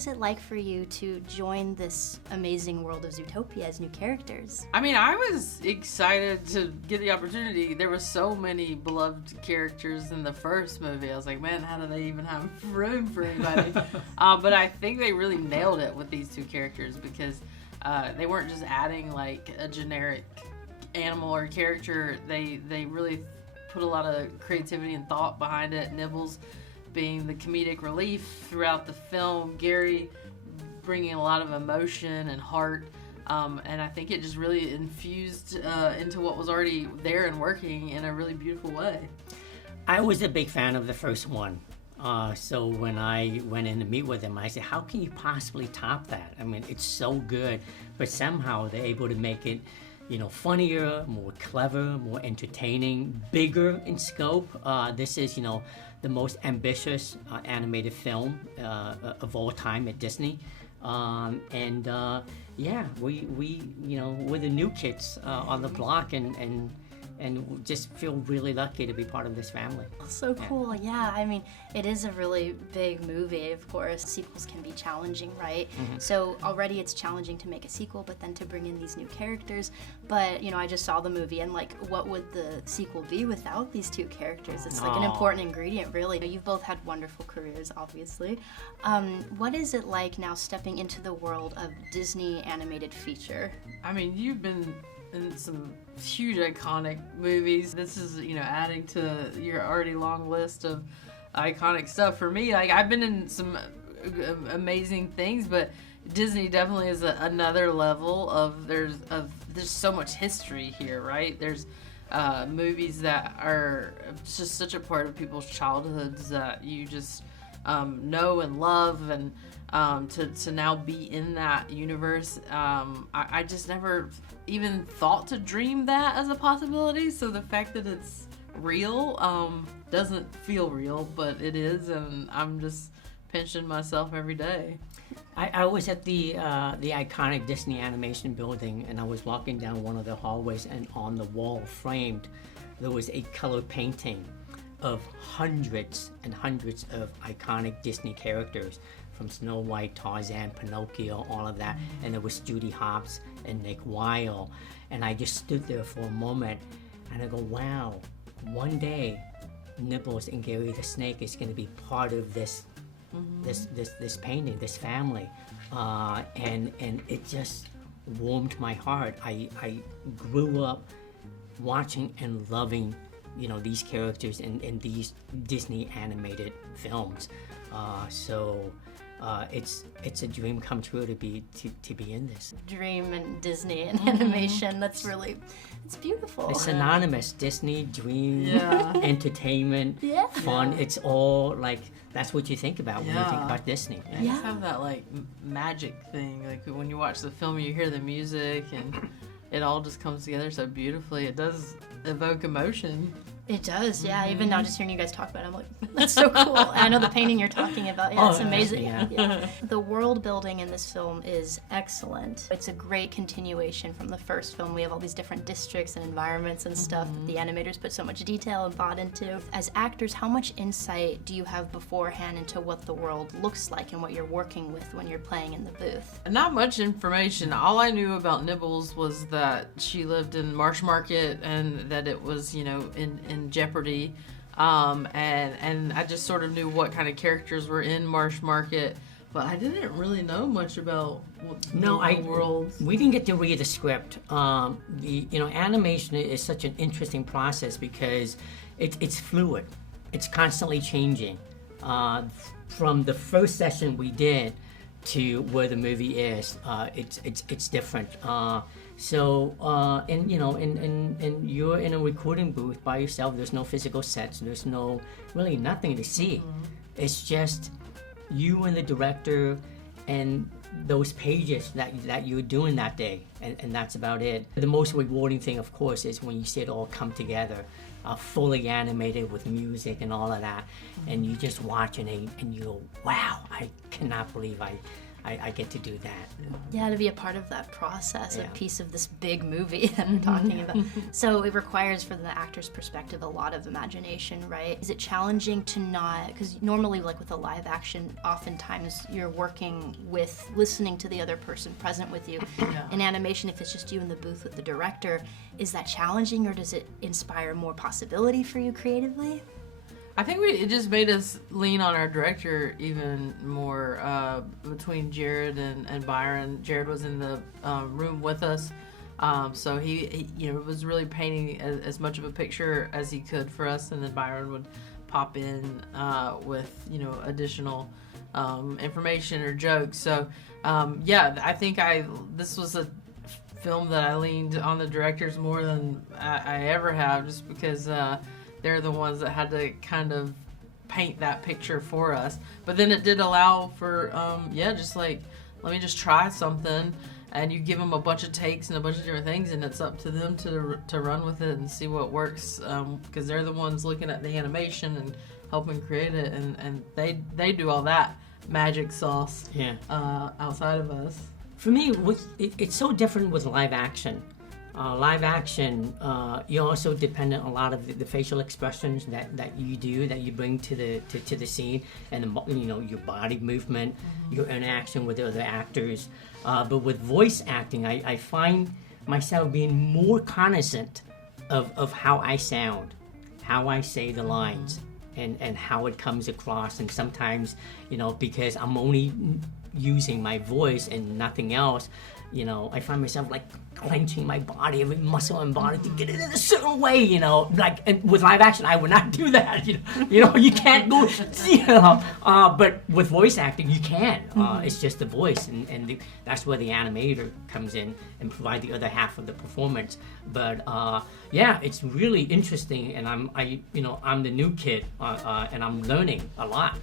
was it like for you to join this amazing world of Zootopia as new characters? I mean, I was excited to get the opportunity. There were so many beloved characters in the first movie. I was like, man, how do they even have room for anybody? But I think they really nailed it with these two characters because they weren't just adding like a generic animal or character. They really put a lot of creativity and thought behind it. Nibbles being the comedic relief throughout the film, Gary bringing a lot of emotion and heart, and I think it just really infused into what was already there and working in a really beautiful way. I was a big fan of the first one. So when I went in to meet with them, I said, how can you possibly top that? I mean, it's so good, but somehow they're able to make it, funnier, more clever, more entertaining, bigger in scope. This is, the most ambitious animated film of all time at Disney. We're the new kids on the block and just feel really lucky to be part of this family. So cool, yeah. I mean, it is a really big movie, of course. Sequels can be challenging, right? Mm-hmm. So already it's challenging to make a sequel, but then to bring in these new characters. But, I just saw the movie and what would the sequel be without these two characters? It's like an important ingredient, really. You've both had wonderful careers, obviously. What is it like now stepping into the world of Disney animated feature? I mean, you've been in some huge iconic movies. This is, adding to your already long list of iconic stuff. For me, I've been in some amazing things, but Disney definitely is another level of there's so much history here, right? There's movies that are just such a part of people's childhoods that you just know and love, and to now be in that universe, I just never even thought to dream that as a possibility. So the fact that it's real doesn't feel real, but it is, and I'm just pinching myself every day. I was at the iconic Disney animation building, and I was walking down one of the hallways, and on the wall framed there was a color painting of hundreds and hundreds of iconic Disney characters, from Snow White, Tarzan, Pinocchio, all of that. And there was Judy Hopps and Nick Weil. And I just stood there for a moment and I go, wow, one day Nibbles and Gary the Snake is going to be part of this this painting, this family. And it just warmed my heart. I grew up watching and loving these characters in these Disney animated films. It's a dream come true to be in this. Dream and Disney and animation, it's beautiful. It's synonymous. Disney, dream, entertainment, fun. It's all that's what you think about when you think about Disney. Yeah. You have that magic thing. When you watch the film, you hear the music and it all just comes together so beautifully. It does evoke emotion. It does, yeah. Even now, just hearing you guys talk about it, I'm like, that's so cool. And I know the painting you're talking about. Yeah, it's amazing. Yeah. The world building in this film is excellent. It's a great continuation from the first film. We have all these different districts and environments and stuff that the animators put so much detail and thought into. As actors, how much insight do you have beforehand into what the world looks like and what you're working with when you're playing in the booth? Not much information. All I knew about Nibbles was that she lived in Marsh Market and that it was, in jeopardy, and I just sort of knew what kind of characters were in Marsh Market, but I didn't really know much about the world. We didn't get to read the script. Animation is such an interesting process because it's fluid. It's constantly changing. From the first session we did to where the movie is, it's different. And you're in a recording booth by yourself. There's no physical sets. There's really nothing to see. It's just you and the director and those pages that you're doing that day, and that's about it. The most rewarding thing, of course, is when you see it all come together, fully animated with music and all of that, and you just watch and you go, wow, I cannot believe I I get to do that. Yeah, to be a part of that process, a piece of this big movie that we're talking about. So it requires, from the actor's perspective, a lot of imagination, right? Is it challenging to not, because normally like with a live action, oftentimes you're working with, listening to the other person present with you. In animation, if it's just you in the booth with the director, is that challenging, or does it inspire more possibility for you creatively? I think it just made us lean on our director even more, between Jared and Byron. Jared was in the room with us, so he was really painting as much of a picture as he could for us, and then Byron would pop in with additional information or jokes. So I think this was a film that I leaned on the directors more than I ever have, just because they're the ones that had to kind of paint that picture for us. But then it did allow for, just like, let me just try something. And you give them a bunch of takes and a bunch of different things, and it's up to them to run with it and see what works. Because they're the ones looking at the animation and helping create it. And they do all that magic sauce outside of us. For me, it's so different with live action. Live action, you're also dependent on a lot of the facial expressions that you bring to the scene, and your body movement, your interaction with the other actors. But with voice acting, I find myself being more cognizant of how I sound, how I say the lines, and how it comes across. And sometimes, because I'm only using my voice and nothing else, I find myself like clenching my body, every muscle and body to get it in a certain way, and with live action, I would not do that, you can't go, but with voice acting, you can, it's just the voice, and that's where the animator comes in and provide the other half of the performance. But it's really interesting, and I'm the new kid, and I'm learning a lot.